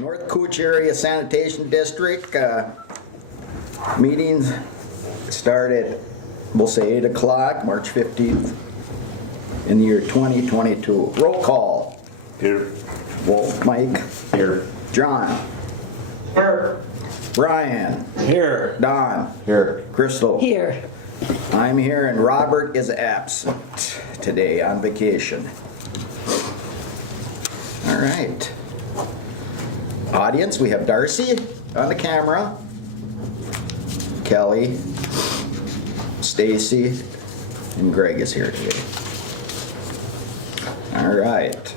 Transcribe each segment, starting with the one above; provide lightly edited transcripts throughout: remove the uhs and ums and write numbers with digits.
North Cooch Area Sanitation District, meetings start at, we'll say 8 o'clock, March 15th, in the year 2022. Roll call. Here. Wolf, Mike. Here. John. Here. Brian. Here. Don. Here. Crystal. Here. I'm here, and Robert is absent today on vacation. All right. Audience, we have Darcy on the camera, Kelly, Stacy, and Greg is here today. All right.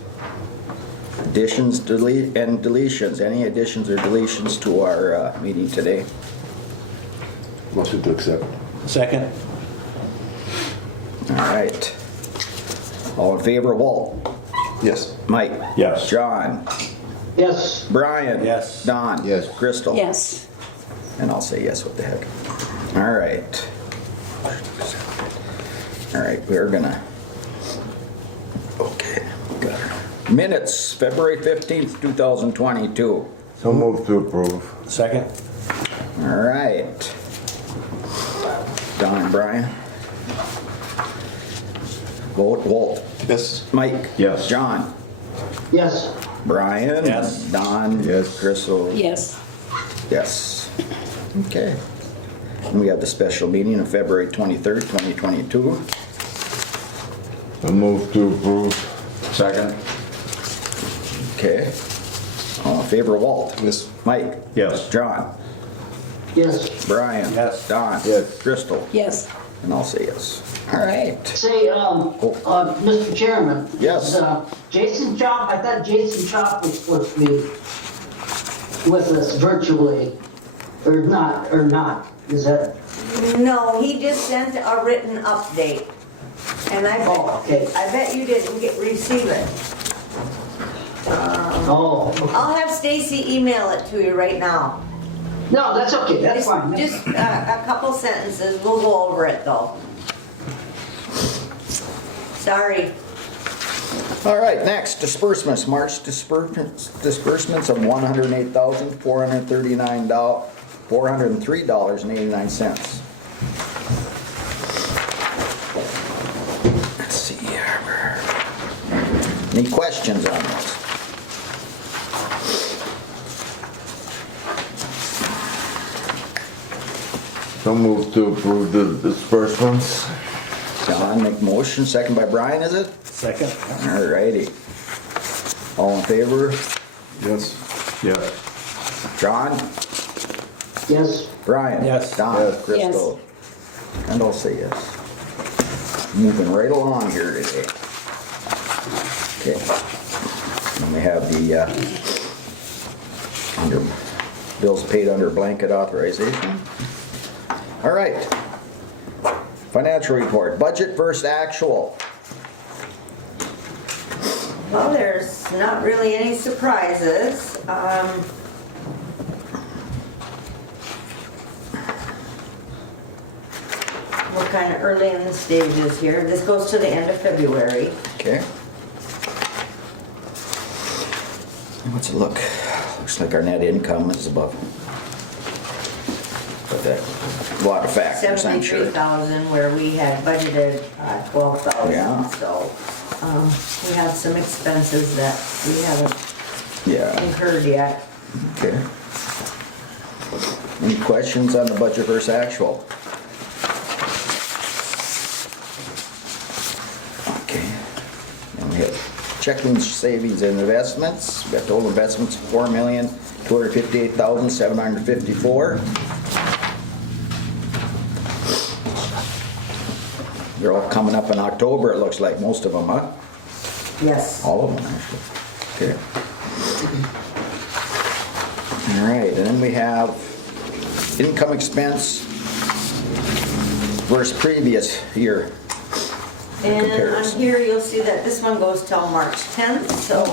Additions, and deletions. Any additions or deletions to our meeting today? Motion to accept. Second. All right. All in favor, Walt? Yes. Mike? Yes. John? Yes. Brian? Yes. Don? Yes. Crystal? Yes. And I'll say yes, what the heck. All right. All right, we're gonna, okay, got her. Minutes, February 15th, 2022. So move to approve. Second. All right. Don and Brian? Vote, Walt? Yes. Mike? Yes. John? Yes. Brian? Yes. Don? Yes. Crystal? Yes. Yes. Okay. And we have the special meeting of February 23rd, 2022. So move to approve. Second. Okay. All in favor, Walt? Yes. Mike? Yes. John? Yes. Brian? Yes. Don? Yes. Crystal? Yes. And I'll say yes. All right. Say, Mr. Chairman. Yes. is, Jason Chop, I thought Jason Chop was supposed to be with us virtually, or not, is that? No, he just sent a written update. And Oh, okay. I bet you didn't receive it. Oh, I'll have Stacy email it to you right now. no, that's okay, that's fine. Just a couple sentences, we'll go over it though. Sorry. All right, next, disbursements. March disbursements of $108,439, $403.89. Let's see here. Any questions on this? So move to approve the disbursements. John, make motion, second by Brian, is it? Second. All righty. All in favor? Yes. Yes. John? Yes. Brian? Yes. Don? Yes. Crystal? And I'll say yes. Moving right along here today. Okay. And we have the under bills paid under blanket authorization. All right. Financial report, budget versus actual. Well, there's not really any surprises. We're kind of early in the stages here. This goes to the end of February. Okay. What's it look? Looks like our net income is above. But that, a lot of factors, I'm sure. 73,000 where we had budgeted 12,000. Yeah. So we have some expenses that we haven't Yeah, incurred yet. okay. Any questions on the budget versus actual? Okay. And we have checking, savings, and investments. We got total investments of $4,258,754. They're all coming up in October, it looks like, most of them, huh? Yes. All of them, actually. Okay. All right, and then we have income expense versus previous year. And on Comparison. here, you'll see that this one goes till March 10th, so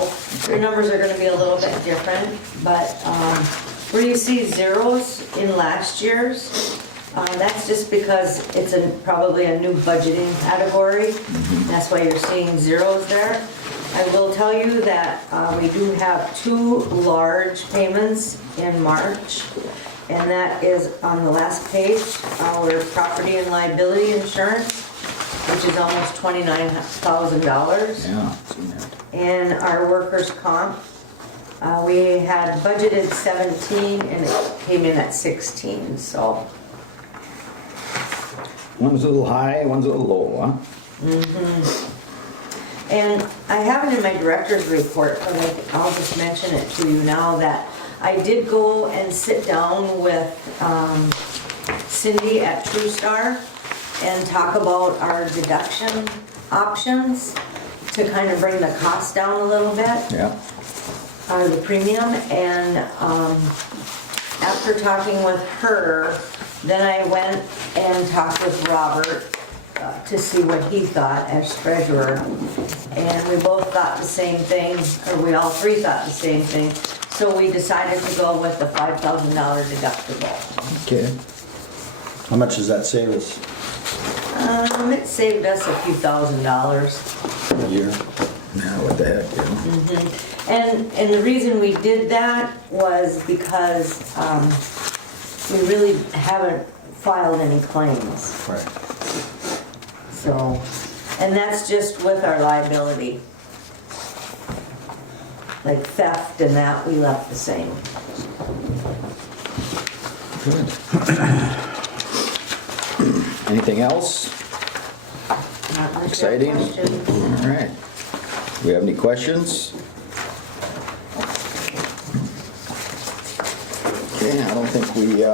your numbers are gonna be a little bit different. But where you see zeros in last year's, that's just because it's probably a new budgeting category. That's why you're seeing zeros there. I will tell you that we do have 2 large payments in March, and that is on the last page, our property and liability insurance, which is almost $29,000. Yeah, seen that. And our workers' comp, we had budgeted 17 and it came in at 16, so. One's a little high, one's a little low, huh? And I have it in my director's report, but I'll just mention it to you now that I did go and sit down with Cindy at TrueStar and talk about our deduction options to kind of bring the cost down a little bit. Yeah. The premium, and after talking with her, then I went and talked with Robert to see what he thought as treasurer, and we both thought the same thing, or we all 3 thought the same thing, so we decided to go with the $5,000 deductible. Okay. How much does that save us It saved us a few $1,000s. a year? Now, what the heck, you know? And the reason we did that was because we really haven't filed any claims. Right. So, and that's just with our liability. Like theft and that, we left the same. Good. Anything else? Not unless you have Exciting? questions. All right. Do we have any questions? Okay, I don't think we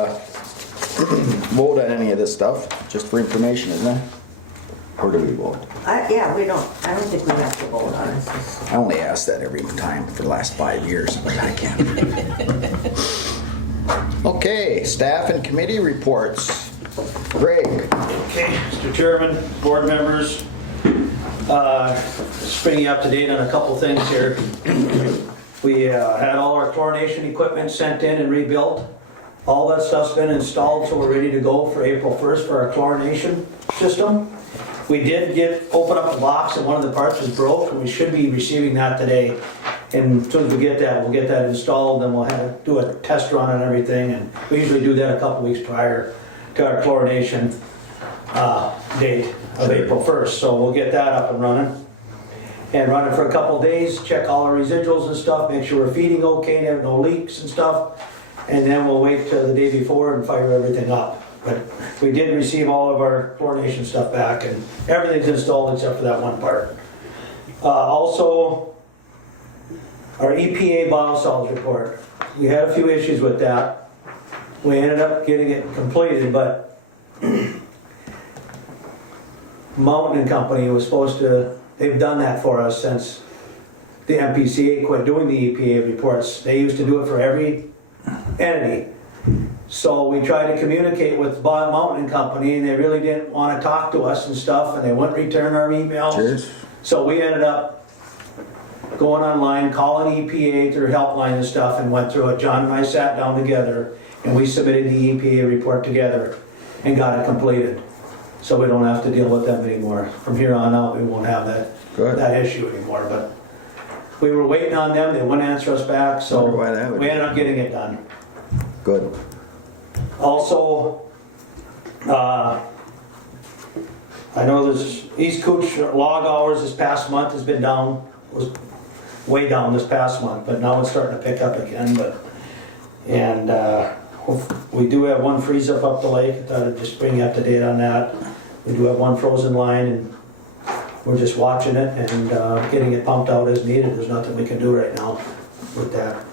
vote on any of this stuff, just for information, isn't it? Or do we vote? Yeah, I don't think we have to vote on it. I only ask that every time for the last 5 years, but I can't. Okay, staff and committee reports. Greg. Okay, Mr. Chairman, board members, just bringing you up to date on a couple things here. We had all our chlorination equipment sent in and rebuilt. All that stuff's been installed, so we're ready to go for April 1st for our chlorination system. We did open up the box and one of the parts was broke, and we should be receiving that today. And as soon as we get that, we'll get that installed, and we'll do a test run and everything. And we usually do that a couple weeks prior to our chlorination date of April 1st. So we'll get that up and running. And run it for a couple days, check all our residuals and stuff, make sure we're feeding okay, and have no leaks and stuff. And then we'll wait till the day before and fire everything up. But we did receive all of our chlorination stuff back, and everything's installed except for that one part. Also, our EPA biosolids report. We had a few issues with that. We ended up getting it completed, but Mountain Company was supposed to, they've done that for us since the MPCA quit doing the EPA reports. They used to do it for every entity. So we tried to communicate with Mountain Company, and they really didn't want to talk to us and stuff, and they wouldn't return our emails. Cheers. So we ended up going online, calling EPA through helpline and stuff, and went through it. John and I sat down together, and we submitted the EPA report together and got it completed. So we don't have to deal with them anymore. From here on out, we won't have that issue anymore. But we were waiting on them, they wouldn't answer us back, so Wonder why that would we be. ended up getting it done. Good. Also, I know there's East Cooch log hours this past month has been down, was way down this past month, but now it's starting to pick up again. And we do have one freeze up the lake. I thought I'd just bring you up to date on that. We do have one frozen line, and we're just watching it and getting it pumped out as needed. There's nothing we can do right now with that.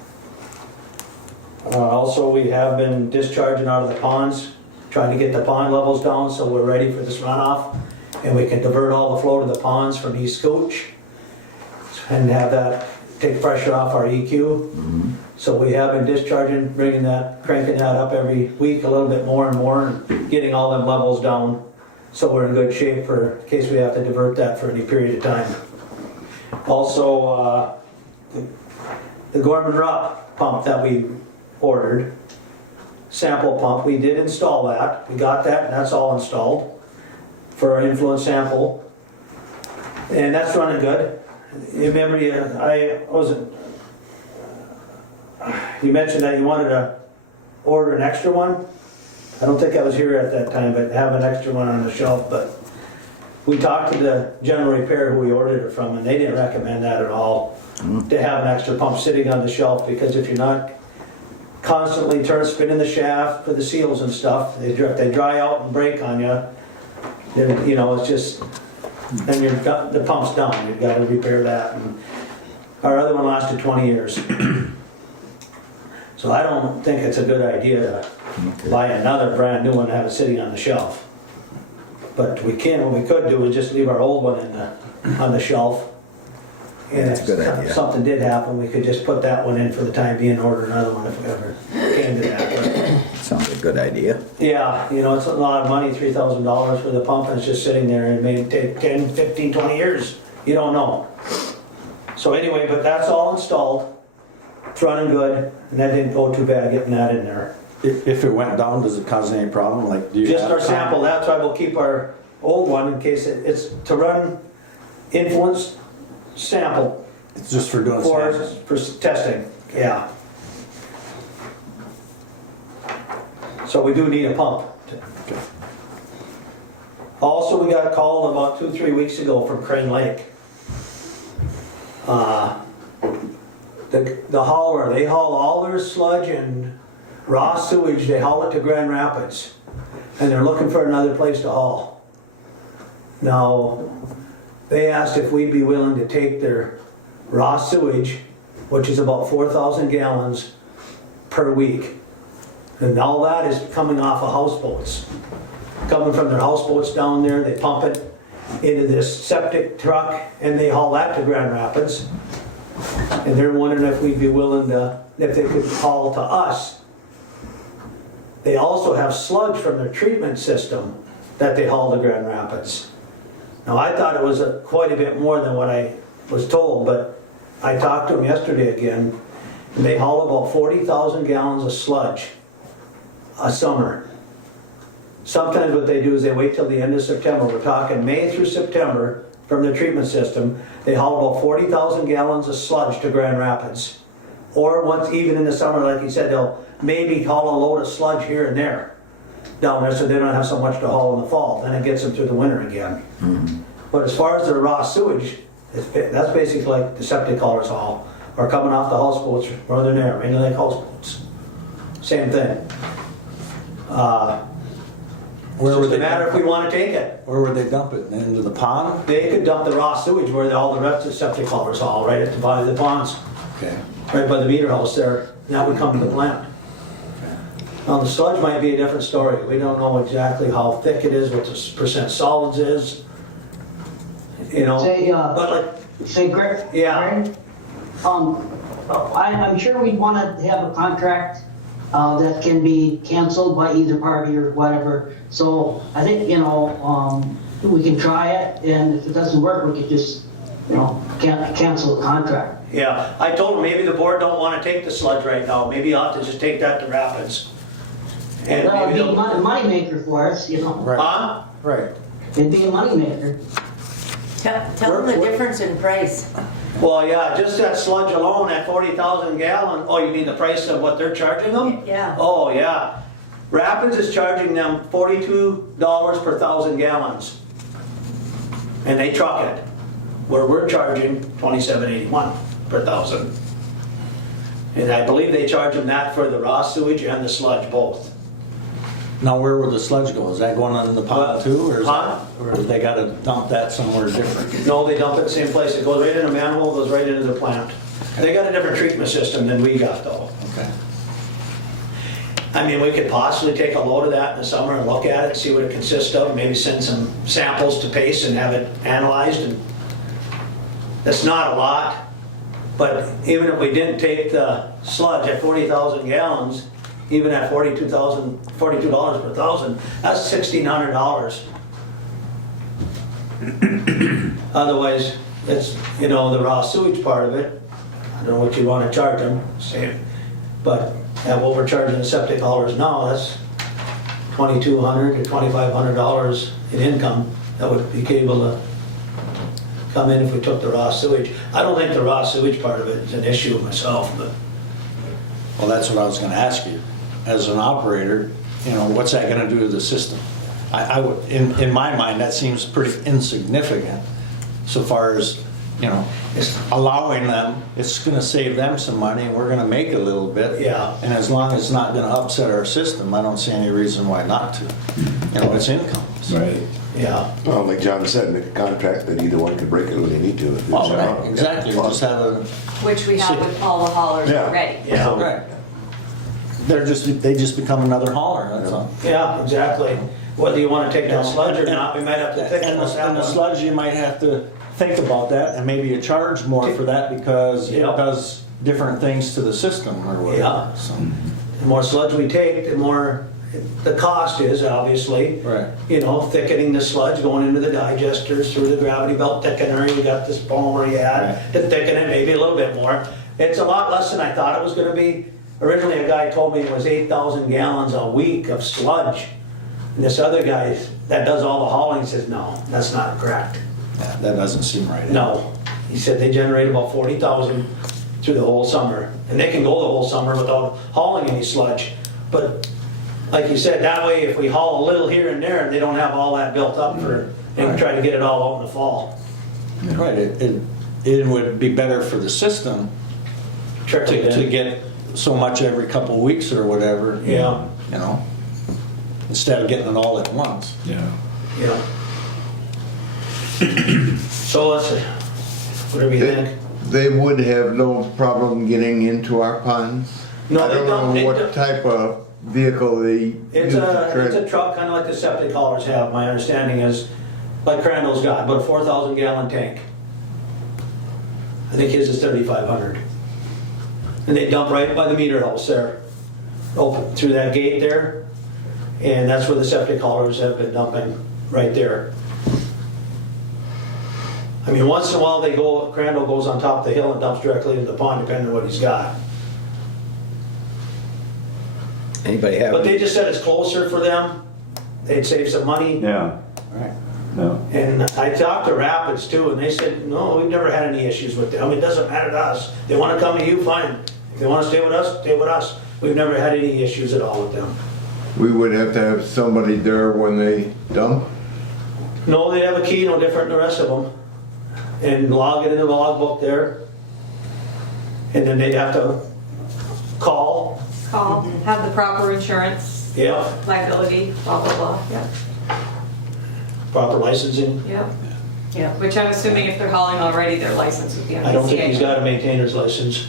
Also, we have been discharging out of the ponds, trying to get the pond levels down so we're ready for this runoff, and we can divert all the flow to the ponds from East Cooch and have that take pressure off our EQ. So we have been discharging, cranking that up every week a little bit more and more, and getting all them levels down so we're in good shape for in case we have to divert that for any period of time. Also, the Gorman Rupp pump that we ordered, sample pump, we did install that. We got that, and that's all installed for our influence sample. And that's running good. you remember, I wasn't, you mentioned that you wanted to order an extra one. I don't think I was here at that time, but have an extra one on the shelf, but we talked to the general repair who we ordered it from, and they didn't recommend that at all, to have an extra pump sitting on the shelf, because if you're not constantly spinning the shaft for the seals and stuff, they dry out and break on you. Then, you know, it's just, then the pump's down, you've got to repair that. And our other one lasted 20 years. So I don't think it's a good idea to buy another brand new one and have it sitting on the shelf. But what we could do is just leave our old one on the shelf. And That's a good if idea. something did happen, we could just put that one in for the time being, order another one if we ever came to that. But, Sounds a good idea. yeah, you know, it's a lot of money, $3,000 for the pump, and it's just sitting there, and it may take 10, 15, 20 years. You don't know. So anyway, but that's all installed. It's running good, and that didn't go too bad getting that in there. If it went down, does it cause any problem? Like, do you Just have our time? sample, that's why we'll keep our old one in case it's to run influence sample It's just for doing for samples. testing, yeah. So we do need a pump. Okay. Also, we got called about 2-3 weeks ago from Crane Lake. The hauler, they haul all their sludge and raw sewage, they haul it to Grand Rapids. And they're looking for another place to haul. Now, they asked if we'd be willing to take their raw sewage, which is about 4,000 gallons per week. And all that is coming off of houseboats. Coming from their houseboats down there, they pump it into this septic truck and they haul that to Grand Rapids. And they're wondering if we'd be willing to, if they could haul to us. They also have sludge from their treatment system that they haul to Grand Rapids. Now, I thought it was quite a bit more than what I was told, but I talked to them yesterday again, and they haul about 40,000 gallons of sludge a summer. Sometimes what they do is they wait till the end of September. We're talking May through September from the treatment system. They haul about 40,000 gallons of sludge to Grand Rapids. Or once, even in the summer, like you said, they'll maybe haul a load of sludge here and there down there so they don't have so much to haul in the fall. Then it gets them through the winter again. But as far as their raw sewage, that's basically like the septic haulers haul, or coming off the houseboats, Northern Air, Rainy Lake houseboats. Same thing. Where It's would just a they matter if dump we want to take it. it? Where would they dump it? Into the pond? They could dump the raw sewage where all the rest of the septic haulers haul, right at the bottom of the ponds, Okay. right by the meter house there. That would come to the plant. Now, the sludge might be a different story. We don't know exactly how thick it is, what the percent solids is. You know, Say, but like, Say, Greg? Yeah. Greg, I'm sure we'd want to have a contract that can be canceled by either party or whatever. So I think, we can try it, and if it doesn't work, we could just, cancel the contract. yeah, I told them maybe the board don't want to take the sludge right now. Maybe you ought to just take that to Rapids. And That would maybe be a they'll, moneymaker for us, Right. huh? Right. It'd be a moneymaker. Tell them the difference in price. Well, yeah, just that sludge alone at 40,000 gallon. Oh, you mean the price of what they're charging them? Yeah. Oh, yeah. Rapids is charging them $42 per 1,000 gallons. And they truck it. Where we're charging $27.81 per 1,000. And I believe they charge them that for the raw sewage and the sludge both. Now, where would the sludge go? Is that going on in the pond too, or Huh? or they got to dump that somewhere different? No, they dump it the same place. It goes right in a manhole, goes right into the plant. They got a different treatment system than we got though. Okay. I mean, we could possibly take a load of that in the summer and look at it, see what it consists of, maybe send some samples to Pace and have it analyzed. And that's not a lot, but even if we didn't take the sludge at 40,000 gallons, even at $42 per 1,000, that's $1,600. Otherwise, it's, the raw sewage part of it, I don't know what you want to charge them, same. But at what we're charging the septic haulers now, that's $2,200 to $2,500 in income that would be able to come in if we took the raw sewage. I don't think the raw sewage part of it is an issue myself, but Well, that's what I was gonna ask you. As an operator, what's that gonna do to the system? I would, in my mind, that seems pretty insignificant so far as, allowing them, it's gonna save them some money and we're gonna make a little bit. Yeah. And as long as it's not gonna upset our system, I don't see any reason why not to. It's income. so. Right. yeah. Well, like John said, make a contract that either one can break it when they need to. Well, right, exactly, just have a, Which we have with all the haulers Yeah. already. Yeah. right. They just become another hauler, that's all. Yeah, exactly. Whether you want to take that sludge or not, we might have to think And about that the one. sludge, you might have to think about that, and maybe you charge more for that because it Yep. does different things to the system or whatever. Yeah. So, The more sludge we take, the more the cost is, obviously. Right. Thickening the sludge, going into the digesters, through the gravity belt thickener, you got this polymer you add, to thicken it maybe a little bit more. It's a lot less than I thought it was gonna be. Originally, a guy told me it was 8,000 gallons a week of sludge. And this other guy that does all the hauling says, no, that's not correct. yeah, that doesn't seem right. No. He said they generate about 40,000 through the whole summer. And they can go the whole summer without hauling any sludge. But like you said, that way if we haul a little here and there, they don't have all that built up for, they can try to get it all out in the fall. Right, it would be better for the system Trickle it to in. get so much every couple of weeks or whatever. Yeah. Instead of getting it all at once. Yeah. Yeah. So let's, whatever you think. They would have no problem getting into our ponds? No, I they don't don't. know They what don't. type of vehicle they use It's to a tread. truck, kind of like the septic haulers have, my understanding is, like Crandall's got, about a 4,000 gallon tank. I think his is 3,500. And they dump right by the meter house there, open through that gate there, and that's where the septic haulers have been dumping, right there. I mean, once in a while they go, Crandall goes on top of the hill and dumps directly into the pond, depending on what he's got. Anybody have? But they just said it's closer for them, they'd save some money. Yeah. Right. No. And I talked to Rapids too, and they said, no, we've never had any issues with them. It doesn't matter to us. They want to come to you, fine. If they want to stay with us, stay with us. We've never had any issues at all with them. We would have to have somebody there when they dump? No, they have a key, no different than the rest of them. And log it in the logbook there. And then they'd have to call. Call, have the proper insurance, Yeah, liability, blah, blah, blah, yep, proper licensing. yep. Yeah. Which I'm assuming if they're hauling already, their license would be on the I don't think CA. he's got a maintainer's license.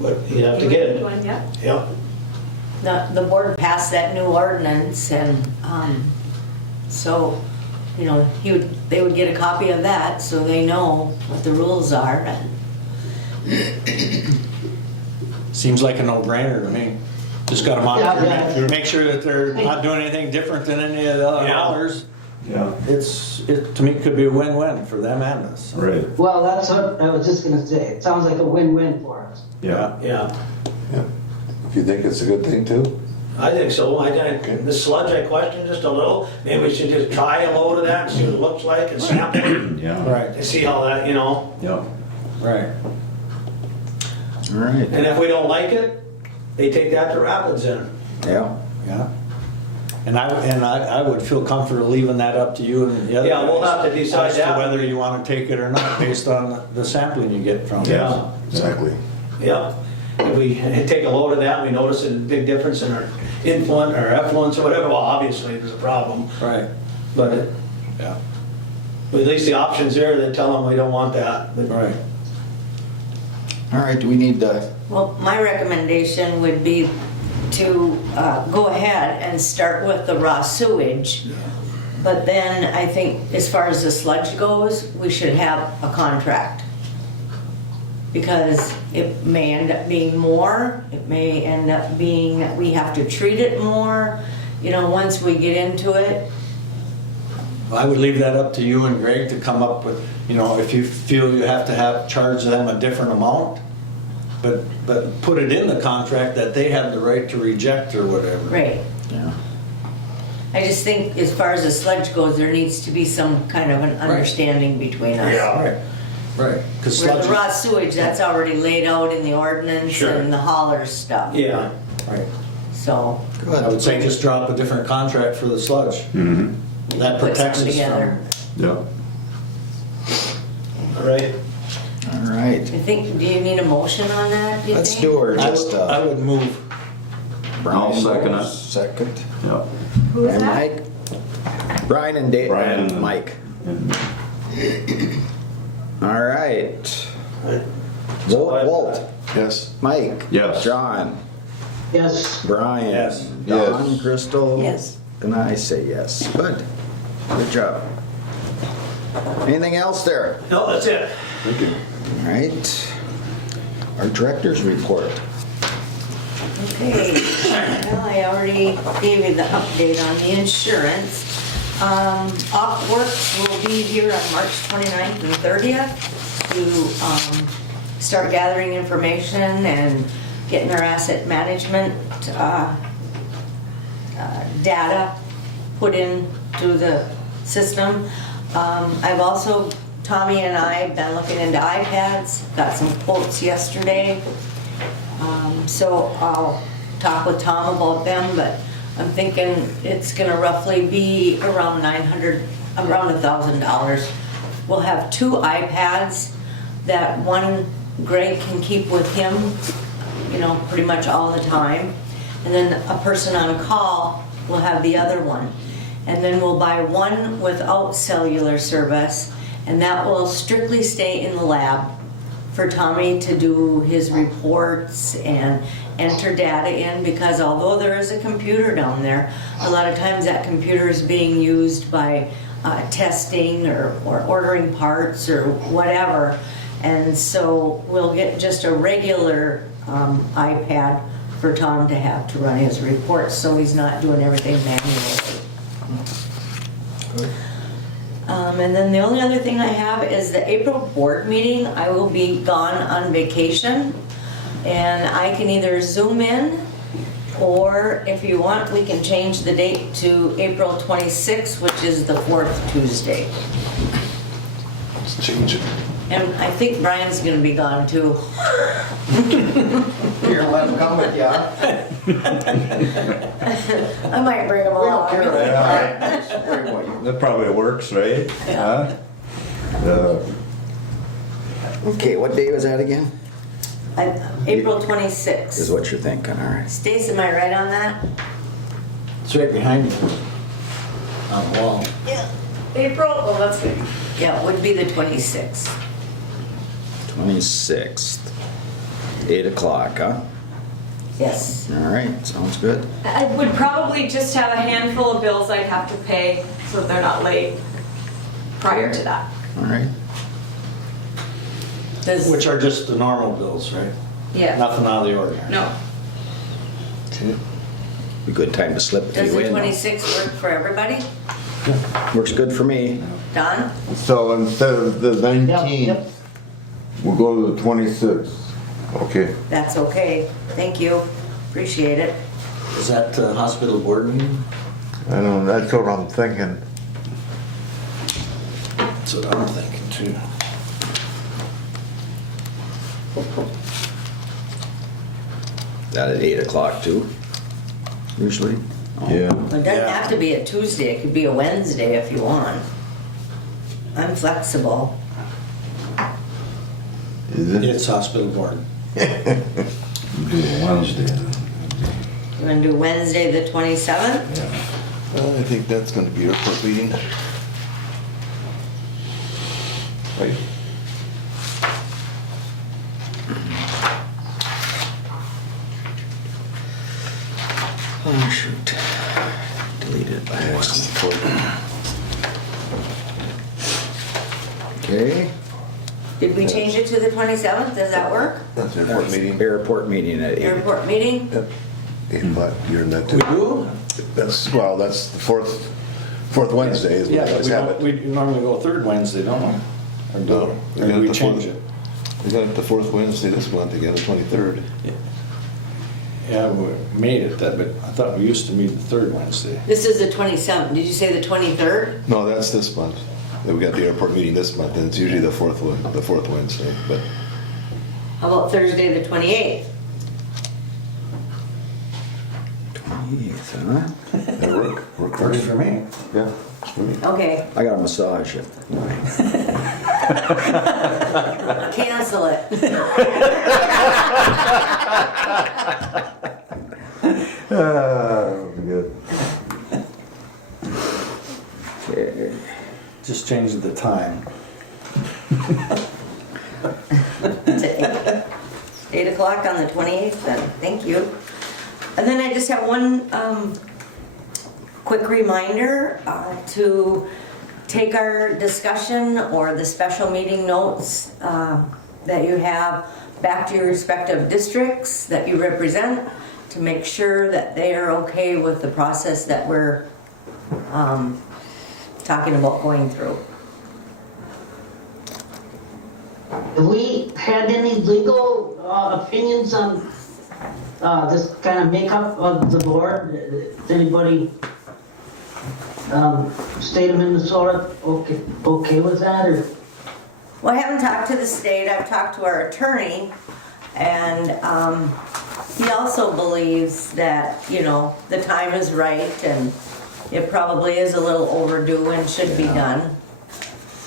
But he'd have to You get would need it. one, Yep. Yeah. The board passed that new ordinance and, so, they would get a copy of that so they know what the rules are and Seems like a no-brainer to me. Just gotta monitor, Yeah. make sure that they're not doing anything different than any of the other Yeah. haulers. Yeah. To me, it could be a win-win for them and us. Right. Well, that's what I was just gonna say. It sounds like a win-win for us. Yeah. Yeah. Yeah. If you think it's a good thing too? I think so. The sludge I questioned just a little. Maybe we should just try a load of that and see what it looks like and sample it Yeah. Right, and see how that, Yeah. right. All right, And if we don't like it, they take that to Rapids then. yeah. Yeah. And I would feel comfortable leaving that up to you and the other Yeah, we'll guys have to decide as to that. whether you want to take it or not, based on the sampling you get from it. Yeah. Exactly. Yeah. If we take a load of that and we notice a big difference in our influence or effluence or whatever, well, obviously there's a problem. Right, But yeah, at least the option's there, they tell them we don't want that. But right. All right, do we need to, well, my recommendation would be to go ahead and start with the raw sewage. But then I think as far as the sludge goes, we should have a contract. Because it may end up being more, it may end up being that we have to treat it more, once we get into it. I would leave that up to you and Greg to come up with, if you feel you have to charge them a different amount, but put it in the contract that they have the right to reject or whatever. Right. yeah, I just think as far as the sludge goes, there needs to be some kind of an understanding between us. Right, right. Because Where the sludge, raw sewage, that's already laid out in the ordinance Sure. and the haulers stuff. Yeah. right. So, I would say just drop a different contract for the sludge. That put protects something us together. from. Yeah. All right. All right, I think, do you need a motion on that, do you let's think? do her I just, would- I would move. Brian. I'll second it. Second. Yeah. Who is And that? Mike? Brian and Dave, Brian and and- Mike. All right. Walt, Yes. Mike. Yes. John, Yes, Brian. Yes. Don, Yes. Crystal. Yes. And I say yes. Good. Good job. Anything else there? No, that's it. Thank you. All right. Our director's report. Okay, well, I already gave you the update on the insurance. Works will be here on March 29th and 30th to start gathering information and getting our asset management data put into the system. I've also, Tommy and I have been looking into iPads, got some quotes yesterday. So I'll talk with Tom about them, but I'm thinking it's gonna roughly be around around $1,000. We'll have 2 iPads that one Greg can keep with him, you know, pretty much all the time. And then a person on call will have the other one. And then we'll buy one without cellular service, and that will strictly stay in the lab for Tommy to do his reports and enter data in, because although there is a computer down there, a lot of times that computer is being used by testing or ordering parts or whatever. And so we'll get just a regular iPad for Tom to have to run his reports, so he's not doing everything manually. And then the only other thing I have is the April board meeting. I will be gone on vacation, and I can either Zoom in, or if you want, we can change the date to April 26th, which is the 4th Tuesday. Let's change it. And I think Brian's gonna be gone too. You're gonna let him come with you, huh? I might bring him along. That probably works, right? Huh? Okay, what day was that again? April Is 26th. what you're thinking, all right. Stace, am I right on that? It's right behind you. On the wall. Yeah. April, oh, that's good. Yeah, it would be the 26th. 26th, 8 o'clock, huh? Yes. All right, sounds good. I would probably just have a handful of bills I'd have to pay so that they're not late prior to that. All right. Does, Which are just the normal bills, right? Yeah. Nothing out of the ordinary. No. Be a good time to slip does you the in. 26th work for everybody? Works good for me. Don? So instead of the 19th, yep. we'll go to the 26th. Okay. That's okay. Thank you. Appreciate it. Is that hospital board meeting? I know, that's what I'm thinking. That's what I'm thinking too. That at 8 o'clock too, usually. Oh, Yeah. It doesn't have to be a Tuesday. It could be a Wednesday if you want. I'm flexible. Is it? It's hospital board. Do Wednesday. You want to do Wednesday, the 27th? I think that's gonna be our court meeting. Right? Oh, shoot. Deleted by accident. Okay. Did we change it to the 27th? Does that work? That's our court meeting. Airport meeting at 8. Airport meeting? Yep. 8 o'clock, you're in that We too. do? That's, well, that's the fourth Wednesday is Yeah, what but always have it. we normally go third Wednesday, don't we? Or do No, we got we the change fourth. it? We got it the fourth Wednesday this month again, the 23rd. Yeah, we made it that, but I thought we used to meet the third Wednesday. This is the 27th. Did you say the 23rd? No, that's this month. We got the airport meeting this month, and it's usually the fourth Wednesday, but How about Thursday, the 28th? Jeez, huh? it work Works for me. Yeah. for me. Okay, I got a massage. cancel it. Good. Okay. Just change the time. To 8 o'clock on the 28th, then, thank you. And then I just have one quick reminder to take our discussion or the special meeting notes that you have back to your respective districts that you represent to make sure that they are okay with the process that we're talking about going through. Have we had any legal opinions on this kind of makeup of the board? Is anybody, state of Minnesota, okay with that, or? Well, I haven't talked to the state, I've talked to our attorney, and he also believes that, you know, the time is right and it probably is a little overdue and should be done.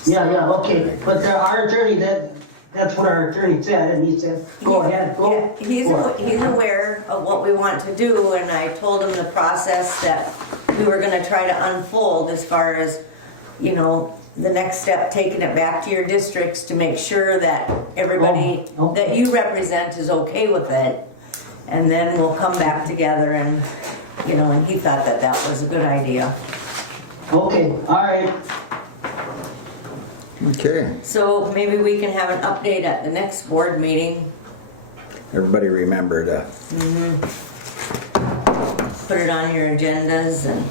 Yeah, okay, but our attorney, that's what our attorney said, and he said, go ahead, go. Yeah, he's aware of what we want to do, and I told him the process that we were gonna try to unfold as far as, you know, the next step, taking it back to your districts to make sure that everybody Oh, okay. that you represent is okay with it. And then we'll come back together and, you know, and he thought that that was a good idea. Okay, all right. Okay. So maybe we can have an update at the next board meeting, Everybody remember to put it on your agendas and.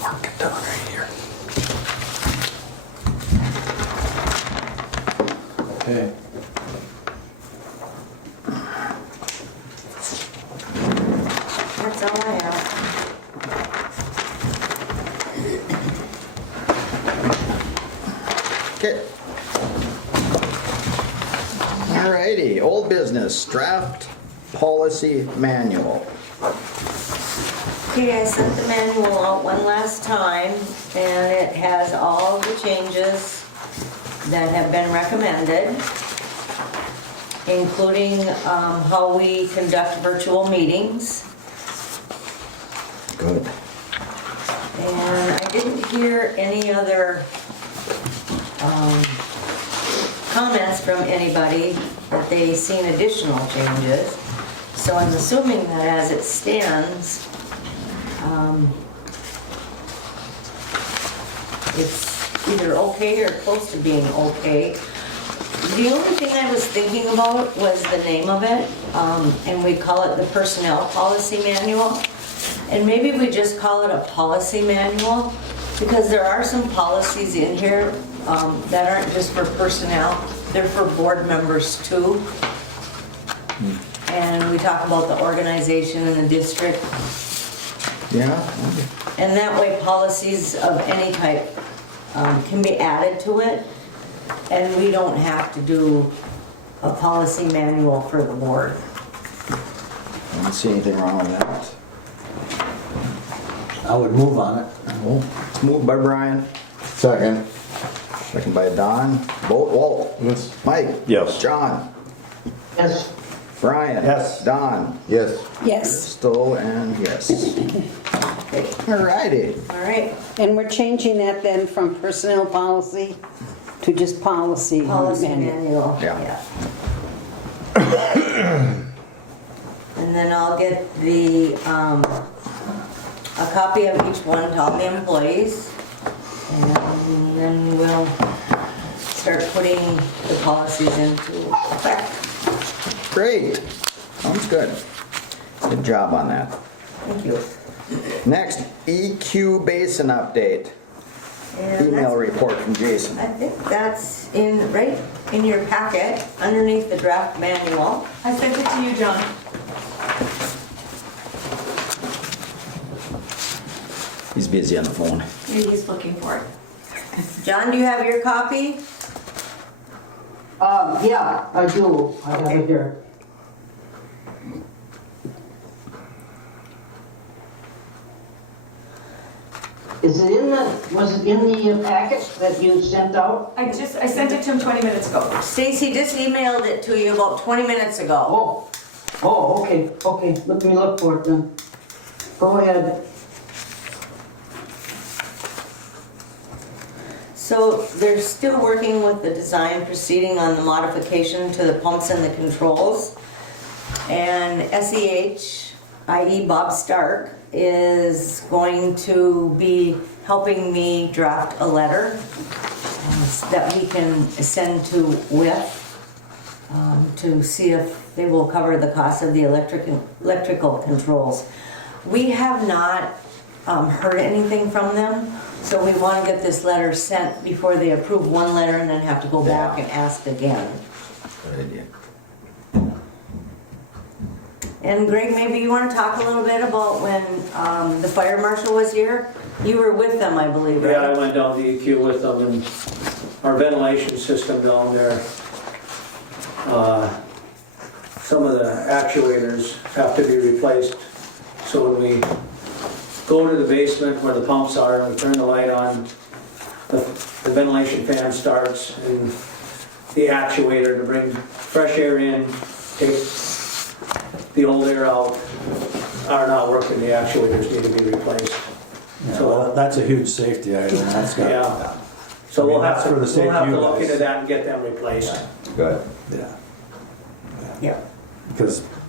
mark it down right here. Okay. That's all I have. Okay. Alrighty, old business, draft policy manual. Okay, I sent the manual out one last time, and it has all the changes that have been recommended, including how we conduct virtual meetings. Good. And I didn't hear any other comments from anybody that they seen additional changes. So I'm assuming that as it stands, it's either okay or close to being okay. The only thing I was thinking about was the name of it, and we call it the Personnel Policy Manual. And maybe we just call it a policy manual, because there are some policies in here that aren't just for personnel, they're for board members too. And we talk about the organization in the district. Yeah? And that way policies of any type can be added to it, and we don't have to do a policy manual for the board. I don't see anything wrong with that. I would move on it. It's moved by Brian, Second. second by Don. Vote, Walt. Yes. Mike. Yes. John. Yes, Brian. Yes. Don. Yes. Yes, Stoll and yes. Okay, Alrighty. all right, and we're changing that then from personnel policy to just policy policy manual. manual, Yeah. yeah. And then I'll get a copy of each one to all the employees, and then we'll start putting the policies into effect. Great. Sounds good. Good job on that. Thank you. Next, EQ Basin update. And Email that's- report from Jason. I think that's right in your packet, underneath the draft manual. I sent it to you, John. He's busy on the phone. Maybe he's looking for it. John, do you have your copy? Yeah, I do. I have it here. Was it in the packet that you sent out? I sent it to him 20 minutes ago. Stacy just emailed it to you about 20 minutes ago. Okay. Let me look for it then. Go ahead. So they're still working with the design proceeding on the modification to the pumps and the controls. And SEH, i.e. Bob Stark, is going to be helping me draft a letter that we can send to WIF to see if they will cover the cost of the electrical controls. We have not heard anything from them, so we want to get this letter sent before they approve one letter and then have to go back and ask again. Good idea. And Greg, maybe you want to talk a little bit about when the fire marshal was here? You were with them, I believe, right? Yeah, I went down to EQ with them, and our ventilation system down there, some of the actuators have to be replaced. So when we go to the basement where the pumps are and we turn the light on, the ventilation fan starts, and the actuator to bring fresh air in, take the old air out, are not working. The actuators need to be replaced. Yeah, So well, that's a huge safety item. That's got, yeah. So I mean, we'll have that's to, for the we'll safety have you to look guys. into that and get them replaced. Good. yeah. Yeah.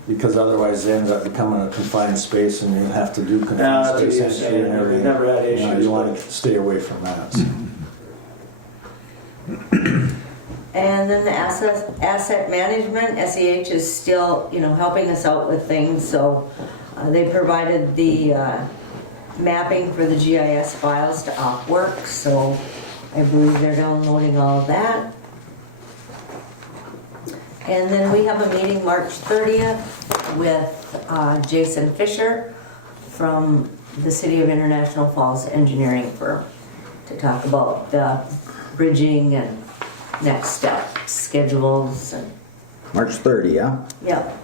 Because otherwise they end up becoming a confined space and you have to do Yeah, confined that's what space you entry said. and everything. We've never had You know, issues, you want but- to stay away from that. So. And then the asset management, SEH is still, helping us out with things. So they provided the mapping for the GIS files to Opwork. So I believe they're downloading all of that. And then we have a meeting March 30th with Jason Fisher from the City of International Falls engineering firm to talk about the bridging and next step schedules and March 30, yeah? yep.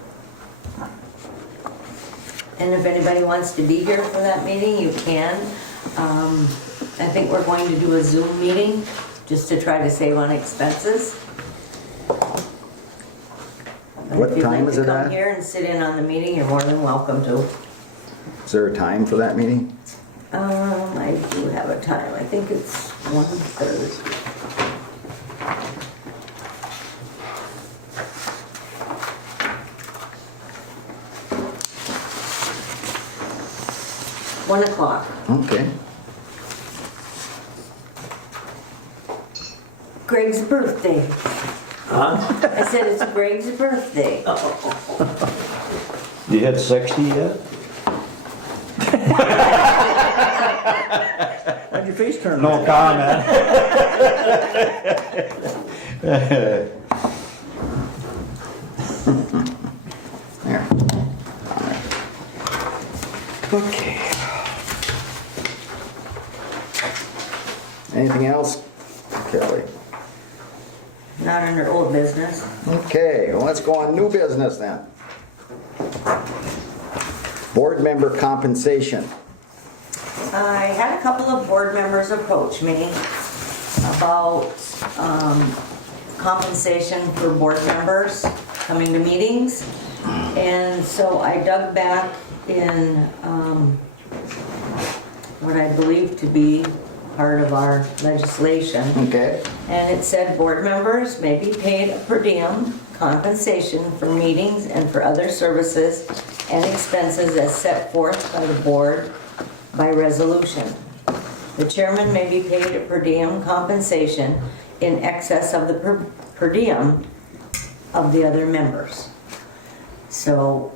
And if anybody wants to be here for that meeting, you can. I think we're going to do a Zoom meeting just to try to save on expenses. But What if you'd time like is to it come at? here and sit in on the meeting, you're more than welcome to. Is there a time for that meeting? I do have a time. I think it's 1:30. One o'clock. Okay. Greg's birthday. Huh? I said it's Greg's birthday. You hit 60 yet? Why'd your face turn No red? comment. There. Okay. Anything else, Kelly? Not under old business. Okay, well, let's go on new business then. Board member compensation. I had a couple of board members approach me about compensation for board members coming to meetings. And so I dug back in what I believe to be part of our legislation. Okay. And it said board members may be paid a per diem compensation for meetings and for other services and expenses as set forth by the board by resolution. The chairman may be paid a per diem compensation in excess of the per diem of the other members. So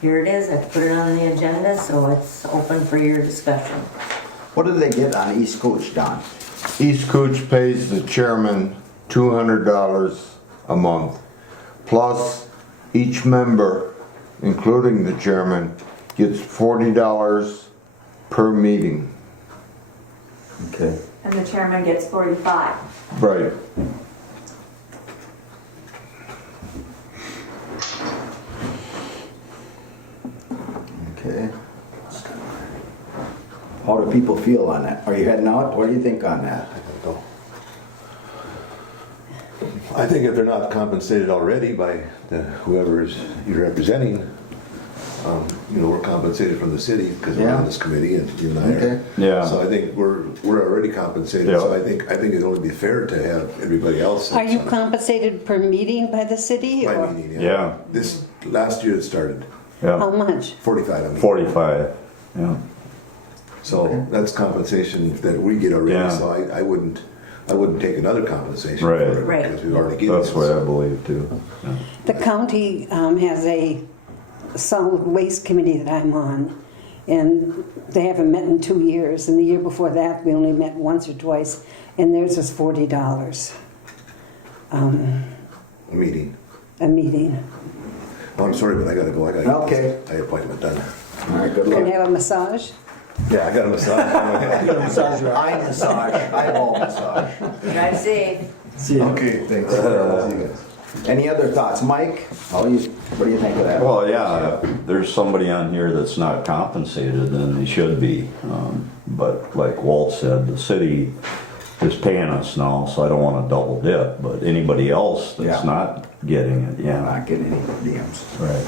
here it is. I've put it on the agenda, so it's open for your discussion. What do they get on East Coach, Don? East Cooch pays the chairman $200 a month. Plus, each member, including the chairman, gets $40 per meeting. Okay. And the chairman gets 45. Right. Okay. How do people feel on that? Are you heading out? What do you think on that? I think if they're not compensated already by whoever is you're representing, we're compensated from the city because we're Yeah. on this committee and you and I Okay. are. Yeah. So I think we're already compensated. Yeah. So I think it'd only be fair to have everybody else. Are you that's compensated per meeting by the city? on Or my meeting? Yeah. This last year it started how Yeah. much? 45. I mean. 45. Yeah. So that's compensation that we get already. Yeah. So I wouldn't take another compensation Right. for it Right. because we've already given That's it. what I believe too. The county has a solid waste committee that I'm on, and they haven't met in 2 years. And the year before that, we only met once or twice, and theirs was $40 A meeting. a meeting. Oh, I'm sorry, but I gotta go. I gotta Okay. I appointment done. All right, good Can luck. have a massage. Yeah, I got a massage. Massage your I massage. I all massage. Drive safe. Okay, thanks. Any other thoughts? Mike, what do you think of that? Well, yeah, if there's somebody on here that's not compensated, then they should be. But like Walt said, the city is paying us now, so I don't want to double dip. But anybody else that's Yeah. not getting it, I'm yeah. not getting any DMs. Right.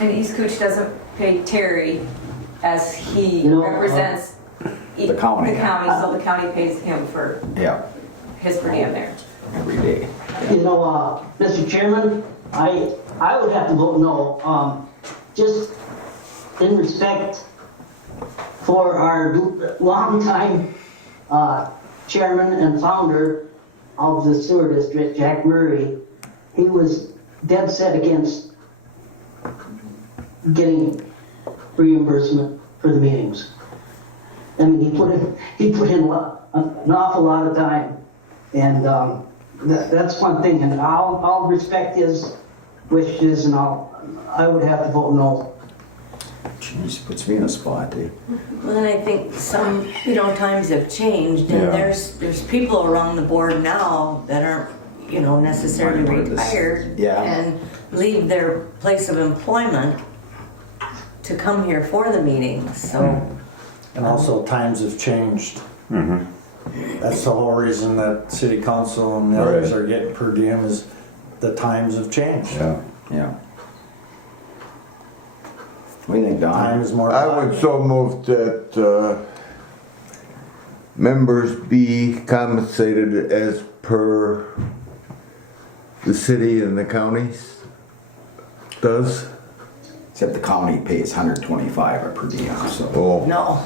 And East Cooch doesn't pay Terry as he No, represents the county. The county, so the county pays him for Yeah, his per diem there. every day. Mr. Chairman, I would have to vote no, just in respect for our longtime chairman and founder of the sewer district, Jack Murray. He was dead set against getting reimbursement for the meetings. I mean, he put in an awful lot of time, and that's one thing. And I'll respect his wishes, and I would have to vote no. Jeez, puts me in a spot, eh? Well, and I think some, times have changed, and Yeah. there's people around the board now that aren't, necessarily Aren't part of this. retired. Yeah. And leave their place of employment to come here for the meetings, so. And also, times have changed. That's the whole reason that city council and the others Right. are getting per diem is the times have changed. Yeah. Yeah. What do you think, Time Don? is more. I would so move that members be compensated as per the city and the counties does. Except the county pays 125 a per diem, so. Oh, No,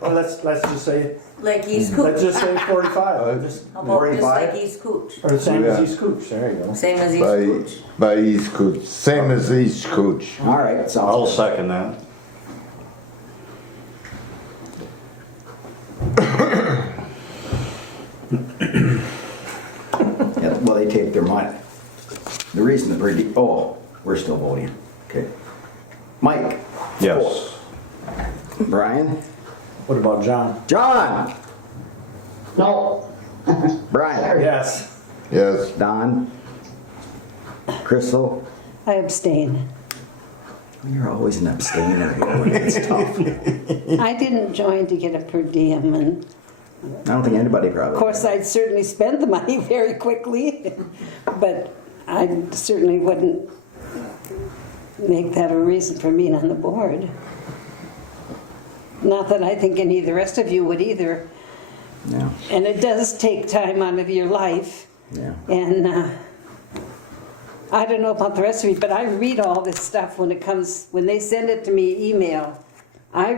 Well, let's just say, like East let's Cooch. just say 45. Just, How about just 45? like East Cooch? or the same as Yeah. East Cooch, there you go. Same as East by, Cooch. by East Cooch, same as East Cooch. All right, I'll sounds second that. yeah, well, they take their money. The reason the per diem, we're still voting. Okay. Mike? Yes. Brian? What about John? John? No, Brian? Yes. Yes. Don? Crystal? I abstain. You're always an abstainer. It's tough. I didn't join to get a per diem, and I don't think anybody probably. of course I'd certainly spend the money very quickly, but I certainly wouldn't make that a reason for being on the board. Not that I think any of the rest of you would either. Yeah, And it does take time out of your life. yeah. And I don't know about the rest of you, but I read all this stuff when they send it to me email. I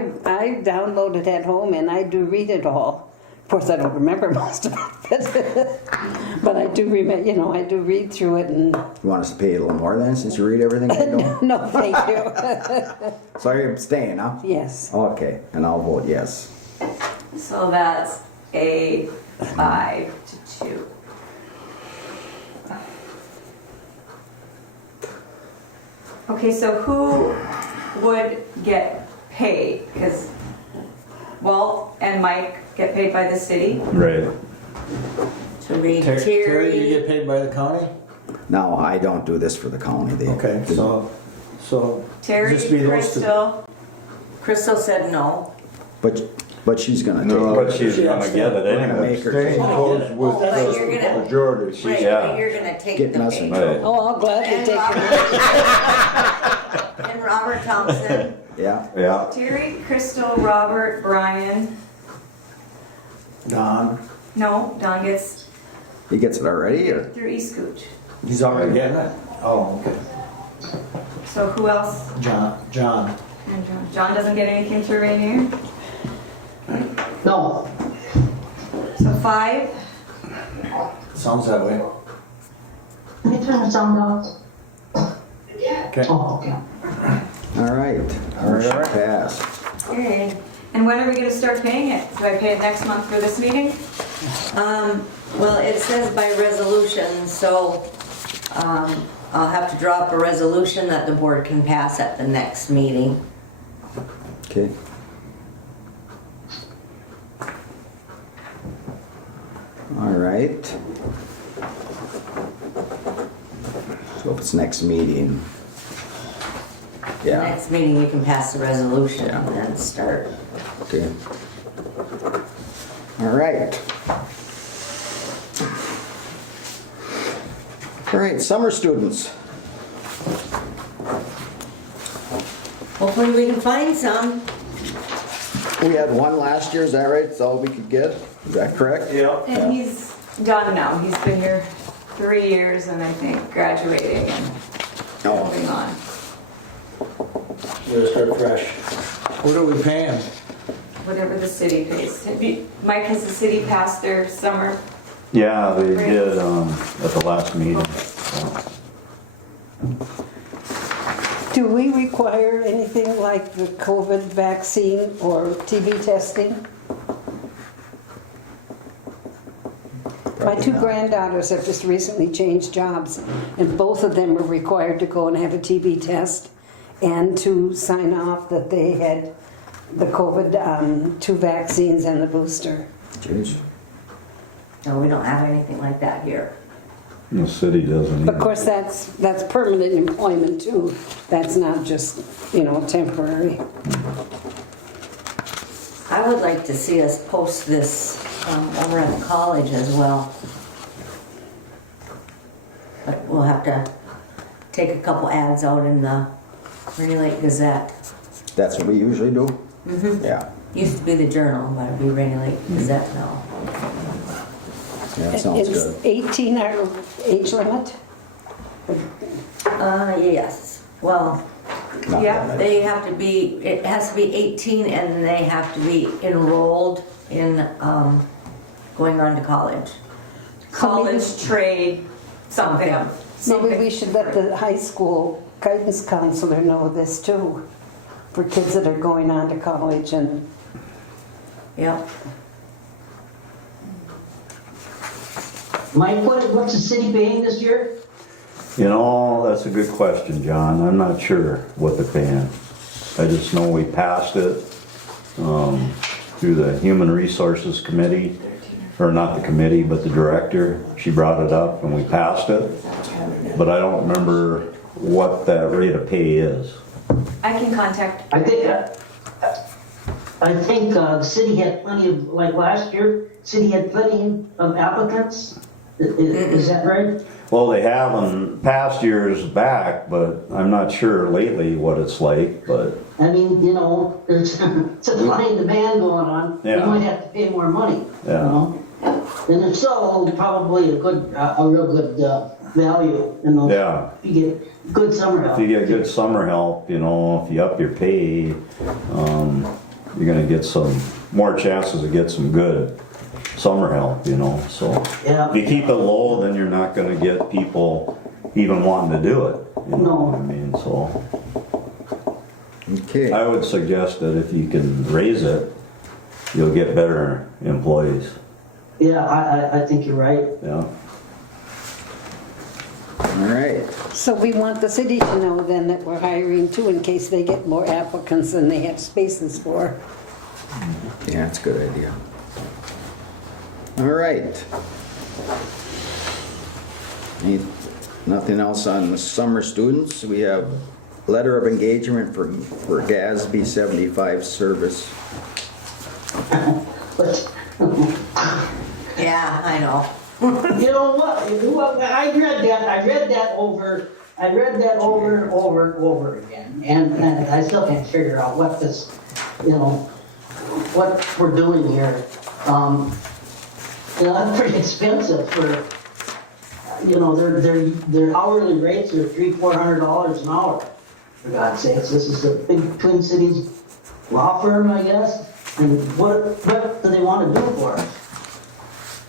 download it at home and I do read it all. Of course, I don't remember most of it, but I do remember. I do read through it. And You want us to pay a little more then, since you read everything I don't? no, thank you. So you're abstaining, huh? Yes. Okay, and I'll vote yes. So that's a 5-2. Okay, so would get paid, because Walt and Mike get paid by the city. Right. To be Terry, you get Terry, paid by the county? No, I don't do this for the county. Okay, so Terry, just be those two. Crystal said no. But she's gonna take No. it. But she's gonna get it We're gonna anyway. make her Abstain take it. goes with Oh, but you're the gonna- majority. Right, yeah. but you're gonna take Get the nothing. pay. Right. Oh, I'll gladly And take it. Robert, and Robert Thompson, Yeah, Yeah. Terry, Crystal, Robert, Brian. Don, No, Don gets he gets it already, or? through East Scooch. he's already getting it? Oh, okay. So who else? John, And John doesn't get anything through Rainier. No, So 5. sounds that way. let me turn the sound off. Okay. Oh, okay. All right, motion passed. okay. And when are we gonna start paying it? Do I pay it next month for this meeting? Well, it says by resolution, so, I'll have to draw up a resolution that the board can pass at the next meeting. Okay. All right. So if it's next meeting. The Yeah, next meeting, you can pass the resolution Yeah. and then start. okay. All right. All right, summer students. Hopefully we can find some. We had one last year, is that right? That's all we could get? Is that correct? Yeah. And he's done now. He's been here 3 years and I think graduating and Oh, moving on. You gotta start fresh. What are we paying? Whatever the city pays. Mike, has the city passed their summer? Yeah, they did, at the last meeting. So. Do we require anything like the COVID vaccine or TB testing? My two granddaughters have just recently changed jobs, and both of them were required to go and have a TB test and to sign off that they had the COVID 2 vaccines and the booster. jeez. No, we don't have anything like that here. The city doesn't Of either. course, that's permanent employment too. That's not just, temporary. I would like to see us post this over at the college as well. But we'll have to take a couple ads out in the Rainy Lake Gazette. That's what we usually do? Mm-hmm. Yeah, Used to be the Journal, but it'd be Rainy Lake Gazette now. yeah, that sounds Is good. 18 our age limit? Yes. Well, Not Yeah, that they have to be, it has to be 18 and they have to be enrolled in going on to college. College, trade, something. Maybe we should let the high school guidance counselor know this too, for kids that are going on to college and Yep. Mike, what's the city paying this year? You know, that's a good question, John. I'm not sure what they're paying. I just know we passed it through the Human Resources Committee, or not the committee, but the director. She brought it up and we passed it. But I don't remember what that rate of pay is. I can contact. I think the city had plenty of, like last year, city had plenty of applicants. Is that right? Well, they have in past years back, but I'm not sure lately what it's like, but I mean, there's supply and demand going on. You Yeah. might have to pay more money, Yeah. And it's still probably a real good value, yeah. If you get good summer help. If you get good summer help, if you up your pay, you're gonna get some more chances to get some good summer help, so. Yeah. If you keep it low, then you're not gonna get people even wanting to do it, you know No. what I mean, so. Okay, I would suggest that if you can raise it, you'll get better employees, Yeah, I think you're right. yeah. All right. So we want the city to know then that we're hiring too, in case they get more applicants than they have spaces for. Yeah, it's a good idea. All right. Nothing else on the summer students? We have letter of engagement for Nkasd 75 service. But, Yeah, I know. you know what, I read that over and over again, and I still can't figure out what this, what we're doing here. That's pretty expensive for, their hourly rates are $300-400 an hour, for God's sakes. This is a big Twin Cities law firm, I guess, and what do they want to do for us?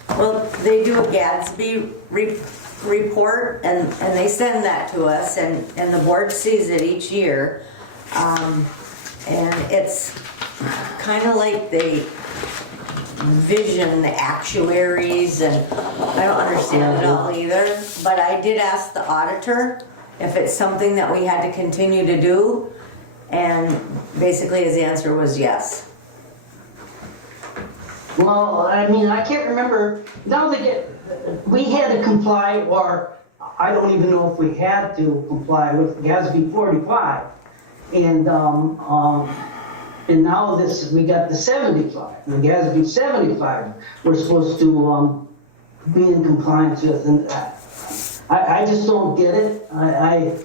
Well, they do a Gadsby report, and they send that to us, and the board sees it each year. And it's kind of like they vision the actuaries, and I don't understand it all either. But I did ask the auditor if it's something that we had to continue to do, and basically his answer was yes. Well, I mean, I can't remember, we had to comply, or I don't even know if we had to comply with Gadsby 45. And now we got the 75, the Gadsby 75 we're supposed to be in compliance with, and I just don't get it. I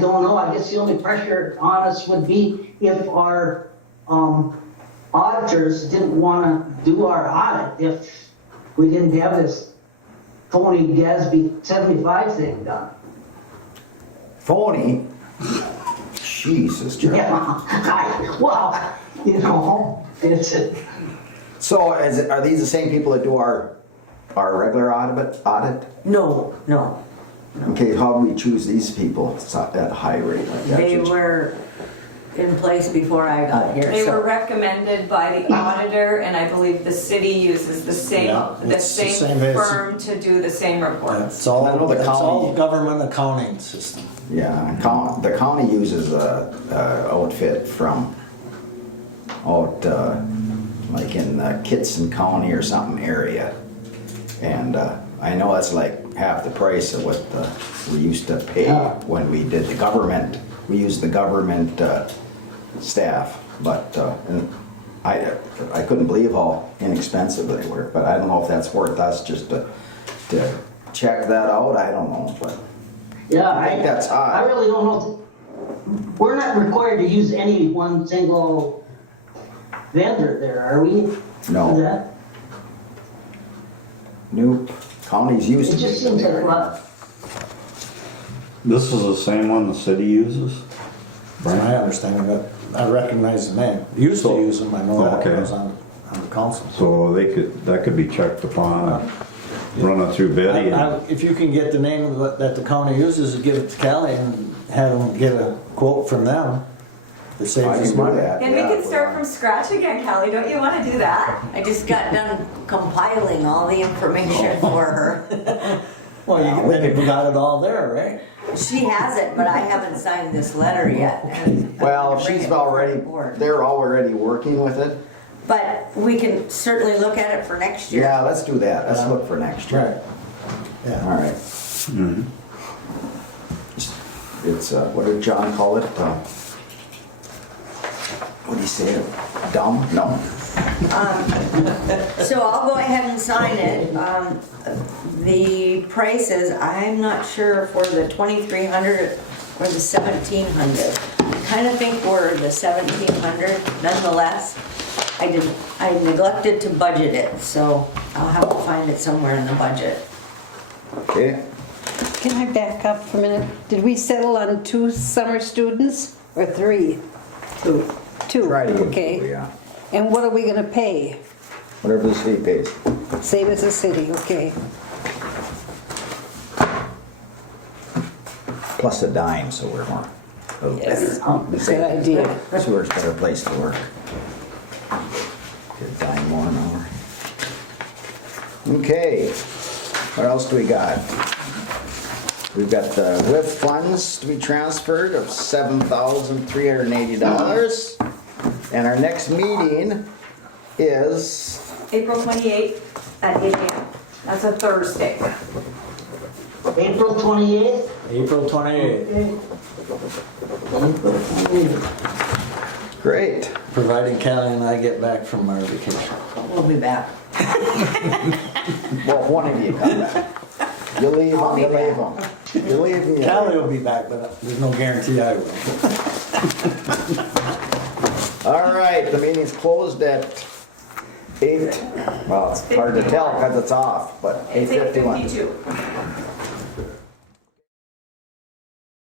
don't know. I guess the only pressure on us would be if our auditors didn't want to do our audit, if we didn't have this phony Gadsby 75 thing done. Phony? Jesus, Jerry. Yeah, it's So are these the same people that do our regular audit? No. Okay, how do we choose these people at a high rate like that? They were in place before I got here. They so- were recommended by the auditor, and I believe the city uses the same, Yeah, the it's the same same as- firm to do the same reports. It's all, I know the it's all county- government accounting system. Yeah, the county uses a outfit from out like in Kitson County or something area, and I know it's like half the price of what we used to pay when we did the government. We used the government staff, but and I couldn't believe how inexpensive they were. But I don't know if that's worth us just to check that out. I don't know, but. Yeah, I think that's high. I really don't know. We're not required to use any one single vendor there, are we? No. For that? Nope. Counties used It to. just seems like a lot. This is the same one the city uses? From my understanding, but I recognize the name. Used to use them, I know that when I Okay. was on the council. So that could be checked upon, run it through Betty. If you can get the name that the county uses, give it to Kelly and have them get a quote from them. It I saves us can do money. that. And we can start from scratch again, Kelly, don't you want to do that? I just got done compiling all the information for her. Well, you got it all there, right? She has it, but I haven't signed this letter yet. and I'm Well, gonna bring she's it already, forward. they're already working with it. But we can certainly look at it for next year. Yeah, let's do that. Let's look for next year. Yeah. All right. It's, what did John call it? What do you say? Dumb? No. So I'll go ahead and sign it. The prices, I'm not sure for the 2,300 or the 1,700. I kind of think we're the 1,700 nonetheless. I neglected to budget it, so I'll have to find it somewhere in the budget. Okay. Can I back up for a minute? Did we settle on 2 summer students or 3? 2. 2, Try to get okay. 2, yeah. And what are we gonna pay? Whatever the city pays. Same as the city, okay. Plus a dime, so we're more. A little Yes, better. good idea. Sewer's a better place to work. Get a dime more an hour. Okay, what else do we got? We've got the WIF funds to be transferred of $7,380. And our next meeting is, April 28th at 8 a.m. That's a Thursday. April 28th? April 28th, great. Providing Callie and I get back from our vacation. We'll be back. Well, one of you come back. You leave I'll them, be you leave back. them. You leave them, you Callie leave will be back, but there's no guarantee I will. them. All right, the meeting's closed at 8, well, it's hard to tell because it's off, but It's 8:51. 8:52.